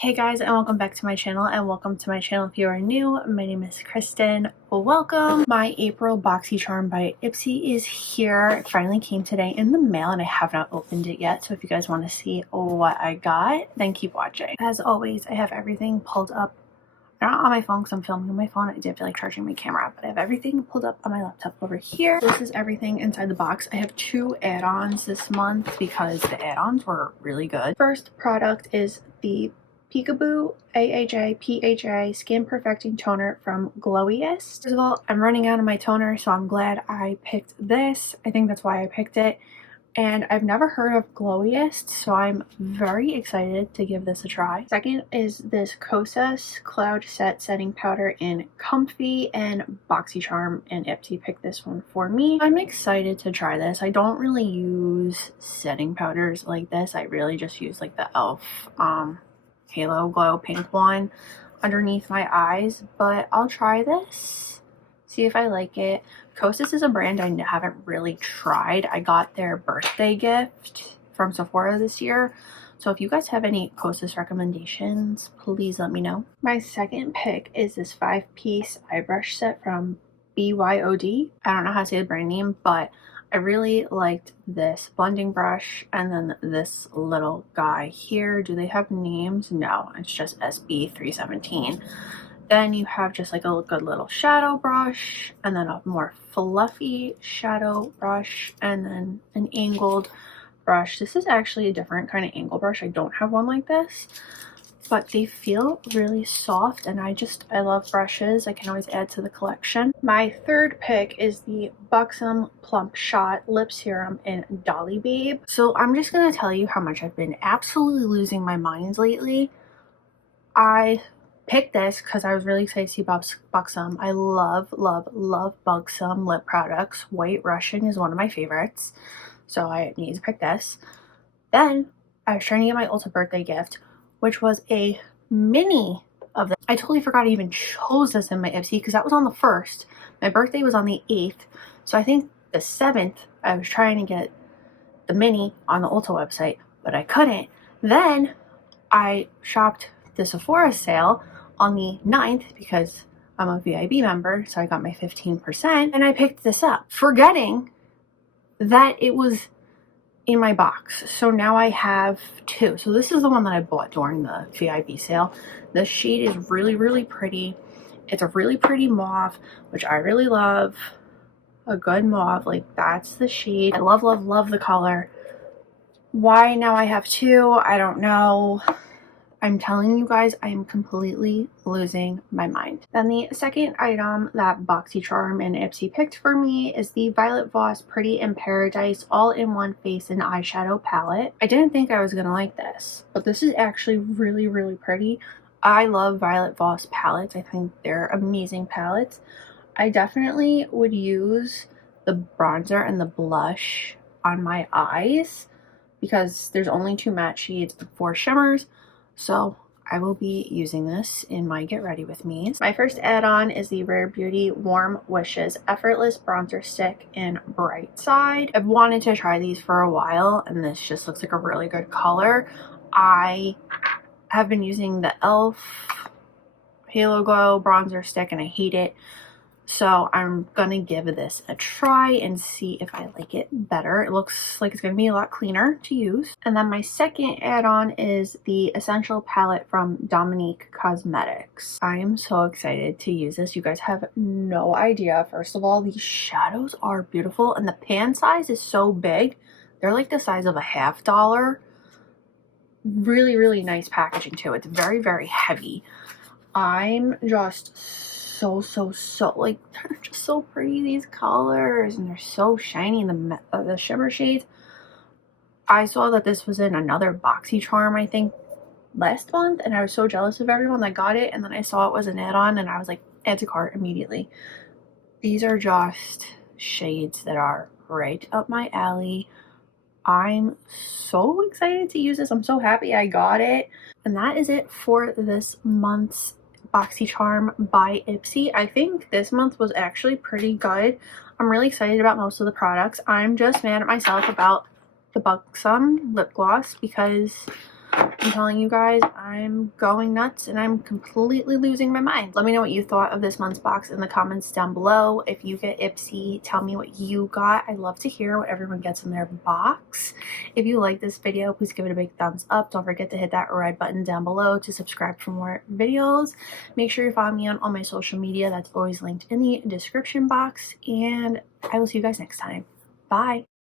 Hey guys, and welcome back to my channel, and welcome to my channel if you are new. My name is Kristen. Welcome. My April Boxycharm by Ipsy is here. It finally came today in the mail and I have not opened it yet, so if you guys want to see what I got, then keep watching. As always, I have everything pulled up, not on my phone because I'm filming on my phone. I did feel like charging my camera, but I have everything pulled up on my laptop over here. This is everything inside the box. I have 2 add-ons this month because the add-ons were really good. First product is the Peekaboo AHA PHA Skin Perfecting Toner from Glowiest. First of all, I'm running out of my toner, so I'm glad I picked this. I think that's why I picked it. And I've never heard of Glowiest, so I'm very excited to give this a try. Second is this Kosas Cloud Set Setting Powder in Comfy, and Boxycharm and Ipsy picked this one for me. I'm excited to try this. I don't really use setting powders like this. I really just use like the e.l.f. Halo Glow pink one underneath my eyes, but I'll try this, see if I like it. Kosas is a brand I haven't really tried. I got their birthday gift from Sephora this year, so if you guys have any Kosas recommendations, please let me know. My second pick is this 5-piece eye brush set from BYOD. I don't know how to say the brand name, but I really liked this blending brush, and then this little guy here. Do they have names? No, it's just SB317. Then you have just like a good little shadow brush, and then a more fluffy shadow brush, and then an angled brush. This is actually a different kind of angle brush. I don't have one like this, but they feel really soft, and I love brushes. I can always add to the collection. My third pick is the Buxom Plump Shot Lip Serum in Dolly Babe. So I'm just gonna tell you how much I've been absolutely losing my mind lately. I picked this because I was really excited to see Buxom. I love Buxom lip products. White Russian is one of my favorites, so I need to pick this. Then I was trying to get my Ulta birthday gift, which was a mini of this. I totally forgot I even chose this in my Ipsy because that was on the 1st. My birthday was on the 8th. So I think the 7th I was trying to get the mini on the Ulta website, but I couldn't. Then I shopped the Sephora sale on the 9th because I'm a VIP member, so I got my 15%, and I picked this up, forgetting that it was in my box. So now I have 2. So this is the one that I bought during the VIP sale. The shade is really pretty. It's a really pretty mauve, which I really love. A good mauve, like that's the shade. I love the color. Why now I have 2, I don't know. I'm telling you guys, I am completely losing my mind. Then the second item that Boxycharm and Ipsy picked for me is the Violet Voss Pretty in Paradise All-in-One Face and Eyeshadow Palette. I didn't think I was gonna like this, but this is actually really pretty. I love Violet Voss palettes. I think they're amazing palettes. I definitely would use the bronzer and the blush on my eyes because there's only 2 matte shades and 4 shimmers. So I will be using this in my Get Ready With Me's. My first add-on is the Rare Beauty Warm Wishes Effortless Bronzer Stick in Bright Side. I've wanted to try these for a while, and this just looks like a really good color. I have been using the e.l.f. Halo Glow Bronzer Stick, and I hate it. So I'm gonna give this a try and see if I like it better. It looks like it's gonna be a lot cleaner to use. And then my second add-on is the Essential Palette from Dominique Cosmetics. I am so excited to use this. You guys have no idea. First of all, these shadows are beautiful, and the pan size is so big. They're like the size of a $50. Really nice packaging too. It's very heavy. I'm just so like, they're just so pretty, these colors, and they're so shiny in the shimmer shades. I saw that this was in another Boxycharm, I think last month, and I was so jealous of everyone that got it, and then I saw it was an add-on and I was like, add to cart immediately. These are just shades that are right up my alley. I'm so excited to use this. I'm so happy I got it. And that is it for this month's Boxycharm by Ipsy. I think this month was actually pretty good. I'm really excited about most of the products. I'm just mad at myself about the Buxom lip gloss because I'm telling you guys, I'm going nuts and I'm completely losing my mind. Let me know what you thought of this month's box in the comments down below. If you get Ipsy, tell me what you got. I love to hear what everyone gets in their box. If you like this video, please give it a big thumbs up. Don't forget to hit that red button down below to subscribe for more videos. Make sure you follow me on all my social media. That's always linked in the description box. And I will see you guys next time. Bye.